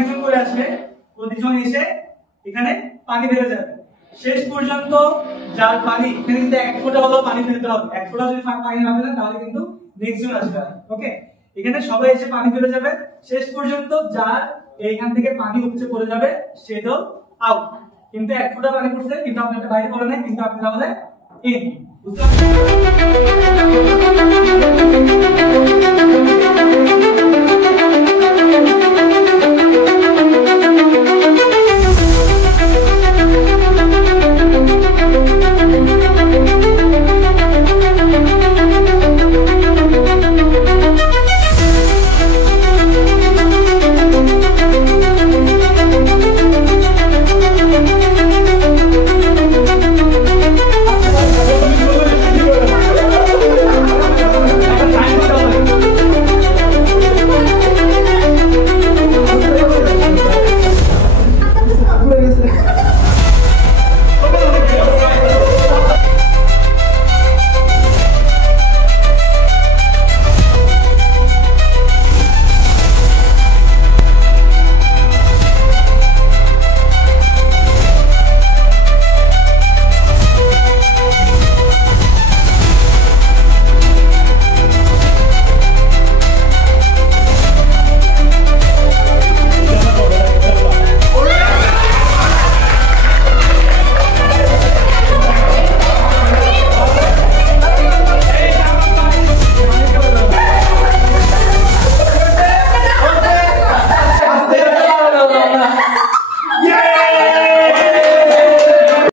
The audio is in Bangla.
একজন করে আসবে, প্রতিজন এসে এখানে পানি ফেলে যাবে। শেষ পর্যন্ত যার পানি এখানে কিন্তু 1 ফোঁটা হলো পানি ফেলতে হবে। 1 ফোঁটা যদি পানি না ফেলেন তাহলে কিন্তু নেক্সট জন আসবে। ওকে, এখানে সবাই এসে পানি ফেলে যাবে। শেষ পর্যন্ত যার এইখান থেকে পানি উপচে পড়ে যাবে সে তো আউট। কিন্তু 1 ফোঁটা পানি পড়ছে, কিন্তু আপনাকে বাইরে পড়ে নাই, কিন্তু আপনি তাহলে ইন। বুঝতে পারছেন?